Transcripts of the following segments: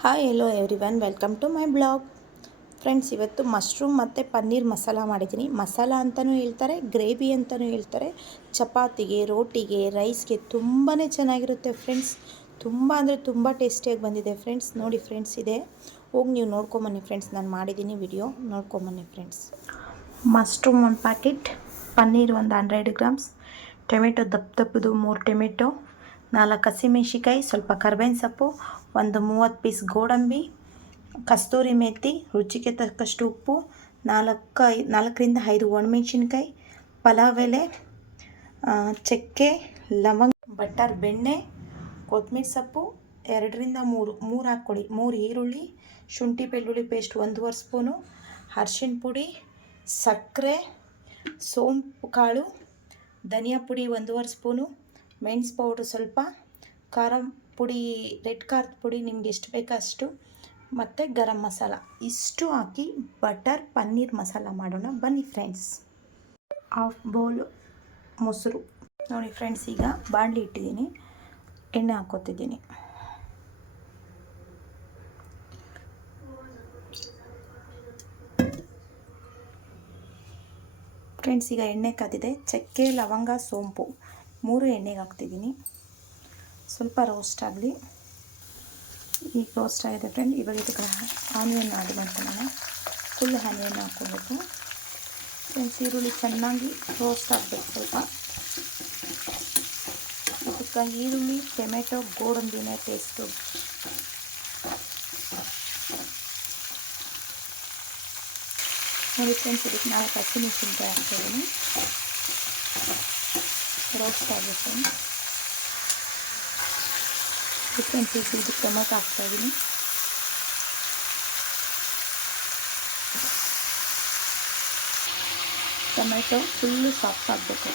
Hi hello everyone welcome to my blog friends ಇವತ್ತು mushroom ಮತ್ತು ಪನ್ನೀರ್ ಮಸಾಲ ಮಾಡಿದ್ದೀನಿ. ಮಸಾಲ ಅಂತಲೂ ಹೇಳ್ತಾರೆ ಗ್ರೇವಿ ಅಂತಲೂ ಹೇಳ್ತಾರೆ. ಚಪಾತಿಗೆ, ರೋಟಿಗೆ ರೈಸ್ಗೆ ತುಂಬಾ ಚೆನ್ನಾಗಿರುತ್ತೆ ಫ್ರೆಂಡ್ಸ್ ತುಂಬ ಅಂದರೆ ತುಂಬ ಟೇಸ್ಟಿಯಾಗಿ ಬಂದಿದೆ ಫ್ರೆಂಡ್ಸ್ ನೋಡಿ ಫ್ರೆಂಡ್ಸ್ ಇದೆ. ಹೋಗಿ ನೀವು ನೋಡ್ಕೊಂಬನ್ನಿ ಫ್ರೆಂಡ್ಸ್ ನಾನು ಮಾಡಿದ್ದೀನಿ ವಿಡಿಯೋ ನೋಡ್ಕೊಂಬನ್ನಿ ಫ್ರೆಂಡ್ಸ್ ಮಶ್ರೂಮ್ ಒಂದು ಪ್ಯಾಕೆಟ್ ಪನ್ನೀರ್ ಒಂದು ಹಂಡ್ರೆಡ್ ಗ್ರಾಮ್ಸ್ ಟೊಮೆಟೊ ದಪ್ಪ ದಪ್ಪದು ಮೂರು ಟೊಮೆಟೊ, ನಾಲ್ಕು ಹಸಿಮೆಣ್ಸಿಕಾಯಿ ಸ್ವಲ್ಪ ಕರ್ಬೇವಿನ ಸೊಪ್ಪು ಒಂದು ಮೂವತ್ತು ಪೀಸ್ ಗೋಡಂಬಿ, ಕಸ್ತೂರಿ ಮೆಥಿ ರುಚಿಗೆ ತಕ್ಕಷ್ಟು ಉಪ್ಪು, ನಾಲ್ಕು ಐ, ನಾಲ್ಕರಿಂದ ಐದು ಒಣಮೆಣ್ಸಿನ್ಕಾಯಿ, ಪಲಾವ್ ಎಲೆ ಚಕ್ಕೆ, ಲವಂಗ, ಬಟರ್ ಬೆಣ್ಣೆ, ಕೊತ್ತಂಬರಿ ಸೊಪ್ಪು, ಎರಡರಿಂದ ಮೂರು ಮೂರು ಹಾಕ್ಕೊಳ್ಳಿ ಮೂರು ಈರುಳ್ಳಿ, ಶುಂಠಿ ಬೆಳ್ಳುಳ್ಳಿ ಪೇಸ್ಟ್ ಒಂದೂವರೆ ಸ್ಪೂನು ಅರ್ಶಿಣ ಪುಡಿ, ಸಕ್ಕರೆ, ಸೋಂಪು ಕಾಳು, ಧನಿಯಾ ಪುಡಿ ಒಂದೂವರೆ ಸ್ಪೂನು, ಮೆಣಸು ಪೌಡ್ರ್ ಸ್ವಲ್ಪ, ಖಾರ ಪುಡಿ, ರೆಡ್ ಖಾರದ ಪುಡಿ ನಿಮ್ಗೆ ಎಷ್ಟು ಬೇಕೋ ಅಷ್ಟು. ಮತ್ತು ಗರಂ ಮಸಾಲ. ಇಷ್ಟು ಹಾಕಿ ಬಟರ್, ಪನ್ನೀರ್ ಮಸಾಲ ಮಾಡೋಣ. ಬನ್ನಿ ಫ್ರೆಂಡ್ಸ್ ಹಾಫ್ ಬೌಲ್ ಮೊಸರು. ನೋಡಿ ಫ್ರೆಂಡ್ಸ್ ಈಗ ಬಾಣಲಿ ಇಟ್ಟಿದ್ದೀನಿ. ಎಣ್ಣೆ ಹಾಕೋತಿದ್ದೀನಿ. ಫ್ರೆಂಡ್ಸ್ ಈಗ ಎಣ್ಣೆ ಕಾದಿದೆ. ಚಕ್ಕೆ, ಲವಂಗ, ಸೋಂಪು. ಮೂರು ಎಣ್ಣೆಗೆ ಹಾಕ್ತಿದ್ದೀನಿ. ಸ್ವಲ್ಪ ರೋಸ್ಟ್ ಆಗಲಿ. ಈಗ ರೋಸ್ಟ್ ಆಗಿದೆ ಫ್ರೆಂಡ್ ಇವಾಗ ಇದಕ್ಕೆ ಆನಿಯನ್ ಆ್ಯಡ್ ಮಾಡ್ಕೊಳ್ಳೋಣ ಫುಲ್ ಆನಿಯನ್ ಹಾಕ್ಕೋಬೇಕು. ಫ್ರೆಂಡ್ಸ್ ಈರುಳ್ಳಿ ಚೆನ್ನಾಗಿ ರೋಸ್ಟ್ ಆಗಬೇಕು ಸ್ವಲ್ಪ. ಇದಕ್ಕೆ ಈರುಳ್ಳಿ, ಟೊಮೆಟೊ, ಗೋಡಂಬಿನ ಟೇಸ್ಟು ನೋಡಿ ಫ್ರೆಂಡ್ಸ್ ಇದಕ್ಕೆ ನಾಲ್ಕು ಹಸಿಮೆಣಸಿನ್ಕಾಯಿ ಹಾಕ್ತಾಯಿದ್ದೀನಿ ರೋಸ್ಟ್ ಆಗಿದೆ ಫ್ರೆಂಡ್ಸ್ ಈಗ ಇದಕ್ಕೆ ಟೊಮೆಟೊ ಹಾಕ್ತಾಯಿದ್ದೀನಿ ಟೊಮೆಟೊ ಫುಲ್ಲು ಸಾಫ್ಟ್ ಆಗಬೇಕು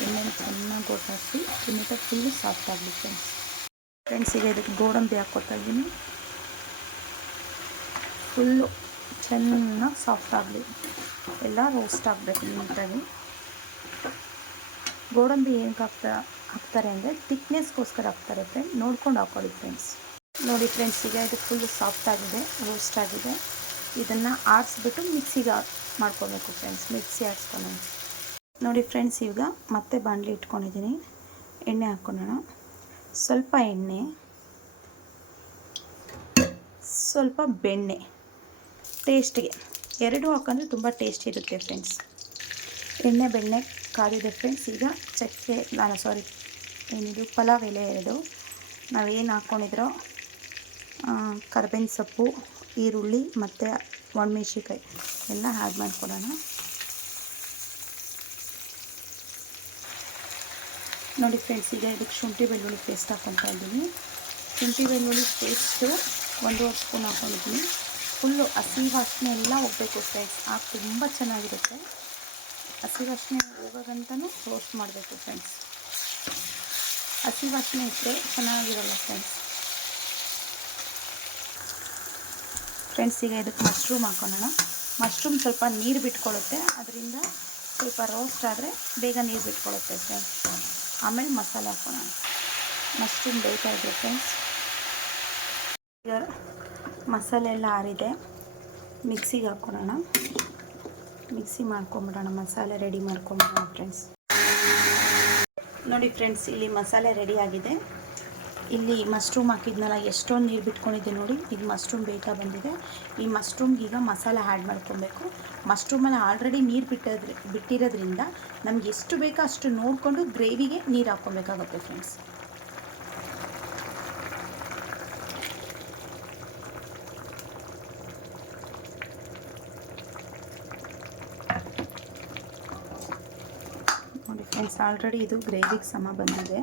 ಎಣ್ಣೆ ಚೆನ್ನಾಗಿ ಗೋಟಾಡಿಸಿ ಟೊಮೆಟೊ ಫುಲ್ಲು ಸಾಫ್ಟ್ ಆಗಲಿ ಫ್ರೆಂಡ್ಸ್ ಫ್ರೆಂಡ್ಸ್ ಈಗ ಇದಕ್ಕೆ ಗೋಡಂಬಿ ಹಾಕ್ಕೊತಾ ಫುಲ್ಲು ಚೆನ್ನಾಗಿ ಸಾಫ್ಟ್ ಆಗಲಿ ಎಲ್ಲ ರೋಸ್ಟ್ ಆಗಬೇಕು ನೀಟಾಗಿ ಗೋಡಂಬಿ ಏನಕ್ಕೆ ಹಾಕ್ತಾ ಹಾಕ್ತಾರೆ ಅಂದರೆ ತಿಕ್ನೆಸ್ಗೋಸ್ಕರ ಹಾಕ್ತಾರೆ ಫ್ರೆಂಡ್ ನೋಡ್ಕೊಂಡು ಹಾಕೊಳ್ಳಿ ಫ್ರೆಂಡ್ಸ್ ನೋಡಿ ಫ್ರೆಂಡ್ಸ್ ಈಗ ಇದು ಫುಲ್ಲು ಸಾಫ್ಟ್ ಆಗಿದೆ ರೋಸ್ಟ್ ಆಗಿದೆ. ಇದನ್ನು ಆರಿಸ್ಬಿಟ್ಟು ಮಿಕ್ಸಿಗೆ ಮಾಡ್ಕೊಬೇಕು ಫ್ರೆಂಡ್ಸ್ ಮಿಕ್ಸಿ ಆಡಿಸ್ಕೊಳ್ಳೋಣ ನೋಡಿ ಫ್ರೆಂಡ್ಸ್ ಈಗ ಮತ್ತೆ ಬಾಣಲಿ ಇಟ್ಕೊಂಡಿದ್ದೀನಿ. ಎಣ್ಣೆ ಹಾಕ್ಕೊಳ್ಳೋಣ. ಸ್ವಲ್ಪ ಎಣ್ಣೆ, ಸ್ವಲ್ಪ ಬೆಣ್ಣೆ. ಟೇಸ್ಟಿಗೆ ಎರಡು ಹಾಕೊಂಡ್ರೆ ತುಂಬ ಟೇಸ್ಟ್ ಇರುತ್ತೆ ಫ್ರೆಂಡ್ಸ್ ಎಣ್ಣೆ, ಬೆಣ್ಣೆ ಕಾದಿದೆ ಫ್ರೆಂಡ್ಸ್ ಈಗ ಚಕ್ಕೆ ನಾನು ಸಾರಿ ಏನಿದು? ಪಲಾವ್ ಎಲೆ ಎರಡು. ನಾವೇನು ಹಾಕ್ಕೊಂಡಿದ್ರೋ ಕರ್ಬೇವಿನ ಸೊಪ್ಪು, ಈರುಳ್ಳಿ ಮತ್ತು ಒಣಮೆಣ್ಸಿಕಾಯಿ ಎಲ್ಲ ಆ್ಯಡ್ ಮಾಡಿಕೊಡೋಣ. ನೋಡಿ ಫ್ರೆಂಡ್ಸ್ ಈಗ ಇದಕ್ಕೆ ಶುಂಠಿ ಬೆಳ್ಳುಳ್ಳಿ ಪೇಸ್ಟ್ ಹಾಕ್ಕೊತಾ ಇದ್ದೀನಿ. ಶುಂಠಿ ಬೆಳ್ಳುಳ್ಳಿ ಪೇಸ್ಟು ಒಂದೂವರೆ ಸ್ಪೂನ್ ಹಾಕ್ಕೊಂಡಿದ್ದೀನಿ ಫುಲ್ಲು ಹಸಿ ವಾಸನೆ ಎಲ್ಲ ಹೋಗಬೇಕು ಫ್ರೆಂಡ್ಸ್ ಹಾಕಿ ತುಂಬ ಚೆನ್ನಾಗಿರುತ್ತೆ. ಹಸಿ ವಾಸನೆ ಹೋಗೋಗಂತನೂ ರೋಸ್ಟ್ ಮಾಡಬೇಕು ಫ್ರೆಂಡ್ಸ್ ಹಸಿ ವಾಸನೆ ಇದ್ದರೆ ಚೆನ್ನಾಗಿರಲ್ಲ ಫ್ರೆಂಡ್ಸ್ ಫ್ರೆಂಡ್ಸ್ ಈಗ ಇದಕ್ಕೆ ಮಶ್ರೂಮ್ ಹಾಕೋಣ ಮಶ್ರೂಮ್ ಸ್ವಲ್ಪ ನೀರು ಬಿಟ್ಕೊಳ್ಳುತ್ತೆ ಅದರಿಂದ ಸ್ವಲ್ಪ ರೋಸ್ಟ್ ಆದರೆ ಬೇಗ ನೀರು ಬಿಟ್ಕೊಳ್ಳುತ್ತೆ ಫ್ರೆಂಡ್ಸ್ ಆಮೇಲೆ ಮಸಾಲೆ ಹಾಕೋಣ. ಮಶ್ರೂಮ್ ಬೇಯ್ತಾ ಇದೆ ಫ್ರೆಂಡ್ಸ್ ಈಗ ಮಸಾಲೆ ಎಲ್ಲ ಆರಿದೆ. ಮಿಕ್ಸಿಗೆ ಹಾಕ್ಕೊಳ್ಳೋಣ ಮಿಕ್ಸಿ ಮಾಡ್ಕೊಂಬಿಡೋಣ. ಮಸಾಲೆ ರೆಡಿ ಮಾಡ್ಕೊಂಬಿಡೋಣ ಫ್ರೆಂಡ್ಸ್ ನೋಡಿ ಫ್ರೆಂಡ್ಸ್ ಇಲ್ಲಿ ಮಸಾಲೆ ರೆಡಿ ಆಗಿದೆ. ಇಲ್ಲಿ ಮಶ್ರೂಮ್ ಹಾಕಿದ್ನಲ್ಲ, ಎಷ್ಟೊಂದು ನೀರು ಬಿಟ್ಕೊಂಡಿದ್ದೆ ನೋಡಿ, ಈಗ ಮಶ್ರೂಮ್ ಬೇಕಾ ಬಂದಿದೆ. ಈ ಮಶ್ರೂಮ್ಗೆ ಈಗ ಮಸಾಲೆ ಆ್ಯಡ್ ಮಾಡ್ಕೊಬೇಕು. ಮಶ್ರೂಮಲ್ಲಿ ಆಲ್ರೆಡಿ ನೀರು ಬಿಟ್ಟೋದ್ರಿ ಬಿಟ್ಟಿರೋದ್ರಿಂದ ನಮ್ಗೆ ಎಷ್ಟು ಬೇಕೋ ಅಷ್ಟು ನೋಡಿಕೊಂಡು ಗ್ರೇವಿಗೆ ನೀರು ಹಾಕ್ಕೊಬೇಕಾಗುತ್ತೆ ಫ್ರೆಂಡ್ಸ್ ನೋಡಿ ಫ್ರೆಂಡ್ಸ್ ಆಲ್ರೆಡಿ ಇದು ಗ್ರೇವಿಗೆ ಸಮ ಬಂದಿದೆ.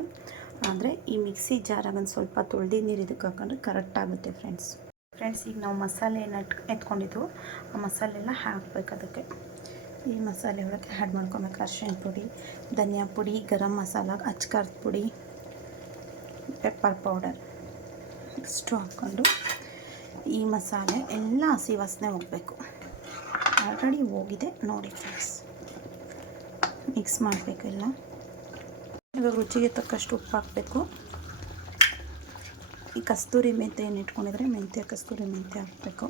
ಆದರೆ ಈ ಮಿಕ್ಸಿ ಜಾರಾಗ ಒಂದು ಸ್ವಲ್ಪ ತೊಳೆದಿ ನೀರು ಇದಕ್ಕೆ ಹಾಕೊಂಡ್ರೆ ಕರೆಕ್ಟ್ ಆಗುತ್ತೆ ಫ್ರೆಂಡ್ಸ್ ಫ್ರೆಂಡ್ಸ್ ಈಗ ನಾವು ಮಸಾಲೆ ಏನು ಎತ್ಕೊಂಡಿದ್ದು ಆ ಮಸಾಲೆ ಎಲ್ಲ ಹಾಕ್ಬೇಕು ಅದಕ್ಕೆ. ಈ ಮಸಾಲೆ ಒಳಗೆ ಆ್ಯಡ್ ಮಾಡ್ಕೊಬೇಕು. ಅರ್ಶಿಣ ಪುಡಿ, ಧನಿಯಾ ಪುಡಿ, ಗರಂ ಮಸಾಲ, ಅಚ್ಕಾರದ ಪುಡಿ ಪೆಪ್ಪರ್ ಪೌಡರ್ ಇಷ್ಟು ಹಾಕ್ಕೊಂಡು ಈ ಮಸಾಲೆ ಎಲ್ಲ ಹಸಿ ವಾಸನೆ ಹೋಗಬೇಕು. ಆಲ್ರೆಡಿ ಹೋಗಿದೆ. ನೋಡಿ ಫ್ರೆಂಡ್ಸ್ ಮಿಕ್ಸ್ ಮಾಡಬೇಕು ಎಲ್ಲ. ಇವಾಗ ರುಚಿಗೆ ತಕ್ಕಷ್ಟು ಉಪ್ಪು ಹಾಕಬೇಕು. ಈ ಕಸ್ತೂರಿ ಮೆಂತ್ಯ ಏನು ಇಟ್ಕೊಂಡಿದ್ರೆ ಮೆಂತ್ಯ, ಕಸ್ತೂರಿ ಮೆಂತ್ಯ ಹಾಕಬೇಕು.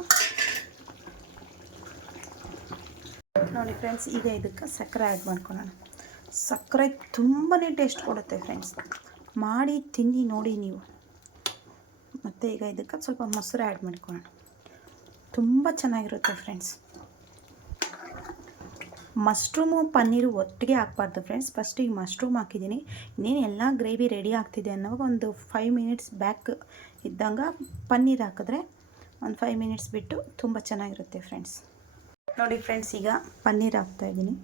ನೋಡಿ ಫ್ರೆಂಡ್ಸ್ ಈಗ ಇದಕ್ಕೆ ಸಕ್ಕರೆ ಆ್ಯಡ್ ಮಾಡ್ಕೊಳ್ಳೋಣ ಸಕ್ಕರೆ ತುಂಬಾ ಟೇಸ್ಟ್ ಕೊಡುತ್ತೆ ಫ್ರೆಂಡ್ಸ್ ಮಾಡಿ, ತಿನ್ನಿ, ನೋಡಿ ನೀವು. ಮತ್ತು ಈಗ ಇದಕ್ಕೆ ಸ್ವಲ್ಪ ಮೊಸರು ಆ್ಯಡ್ ಮಾಡ್ಕೊಳ್ಳೋಣ ತುಂಬ ಚೆನ್ನಾಗಿರುತ್ತೆ ಫ್ರೆಂಡ್ಸ್ ಮಶ್ರೂಮು ಪನ್ನೀರು ಒಟ್ಟಿಗೆ ಹಾಕ್ಬಾರ್ದು ಫ್ರೆಂಡ್ಸ್ ಫಸ್ಟ್ ಈಗ ಮಶ್ರೂಮ್ ಹಾಕಿದ್ದೀನಿ. ಇನ್ನೇನು ಎಲ್ಲ ಗ್ರೇವಿ ರೆಡಿ ಆಗ್ತಿದೆ ಅನ್ನೋವಾಗ ಒಂದು ಫೈವ್ ಮಿನಿಟ್ಸ್ ಬ್ಯಾಕ್ ಇದ್ದಂಗೆ ಪನ್ನೀರ್ ಹಾಕಿದ್ರೆ ಒಂದು ಫೈವ್ ಮಿನಿಟ್ಸ್ ಬಿಟ್ಟು ತುಂಬ ಚೆನ್ನಾಗಿರುತ್ತೆ ಫ್ರೆಂಡ್ಸ್ ನೋಡಿ ಫ್ರೆಂಡ್ಸ್ ಈಗ ಪನ್ನೀರ್ ಹಾಕ್ತಾಯಿದ್ದೀನಿ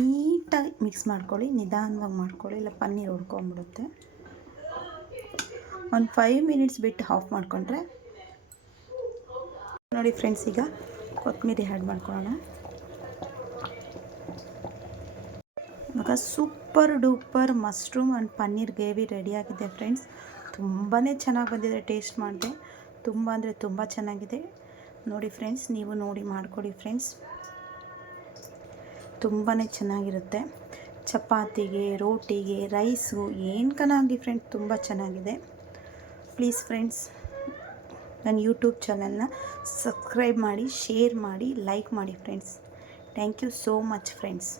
ನೀಟಾಗಿ ಮಿಕ್ಸ್ ಮಾಡ್ಕೊಳ್ಳಿ, ನಿಧಾನವಾಗಿ ಮಾಡ್ಕೊಳ್ಳಿ, ಇಲ್ಲ ಪನ್ನೀರ್ ಉಡ್ಕೊಂಬಿಡುತ್ತೆ ಒಂದು ಫೈವ್ ಮಿನಿಟ್ಸ್ ಬಿಟ್ಟು ಆಫ್ ಮಾಡಿಕೊಂಡ್ರೆ ನೋಡಿ ಫ್ರೆಂಡ್ಸ್ ಈಗ ಕೊತ್ತಂಬರಿ ಆ್ಯಡ್ ಮಾಡ್ಕೊಳ್ಳೋಣ. ಇವಾಗ super duper mushroom and paneer gravy ರೆಡಿಯಾಗಿದೆ ಫ್ರೆಂಡ್ಸ್ ತುಂಬಾ ಚೆನ್ನಾಗಿ ಬಂದಿದೆ ಟೇಸ್ಟ್ ಮಾಡಿದೆ. ತುಂಬ ಅಂದರೆ ತುಂಬ ಚೆನ್ನಾಗಿದೆ. ನೋಡಿ ಫ್ರೆಂಡ್ಸ್ ನೀವು ನೋಡಿ ಮಾಡಿಕೊಡಿ ಫ್ರೆಂಡ್ಸ್ ತುಂಬಾ ಚೆನ್ನಾಗಿರುತ್ತೆ. ಚಪಾತಿಗೆ, ರೋಟಿಗೆ ರೈಸು ಏನು ಆಗಲಿ ಫ್ರೆಂಡ್ಸ್ ತುಂಬ ಚೆನ್ನಾಗಿದೆ. ಪ್ಲೀಸ್ ಫ್ರೆಂಡ್ಸ್ ನನ್ನ ಯೂಟ್ಯೂಬ್ ಚಾನಲ್ನ ಸಬ್ಸ್ಕ್ರೈಬ್ ಮಾಡಿ, ಶೇರ್ ಮಾಡಿ, ಲೈಕ್ ಮಾಡಿ friends thank you so much friends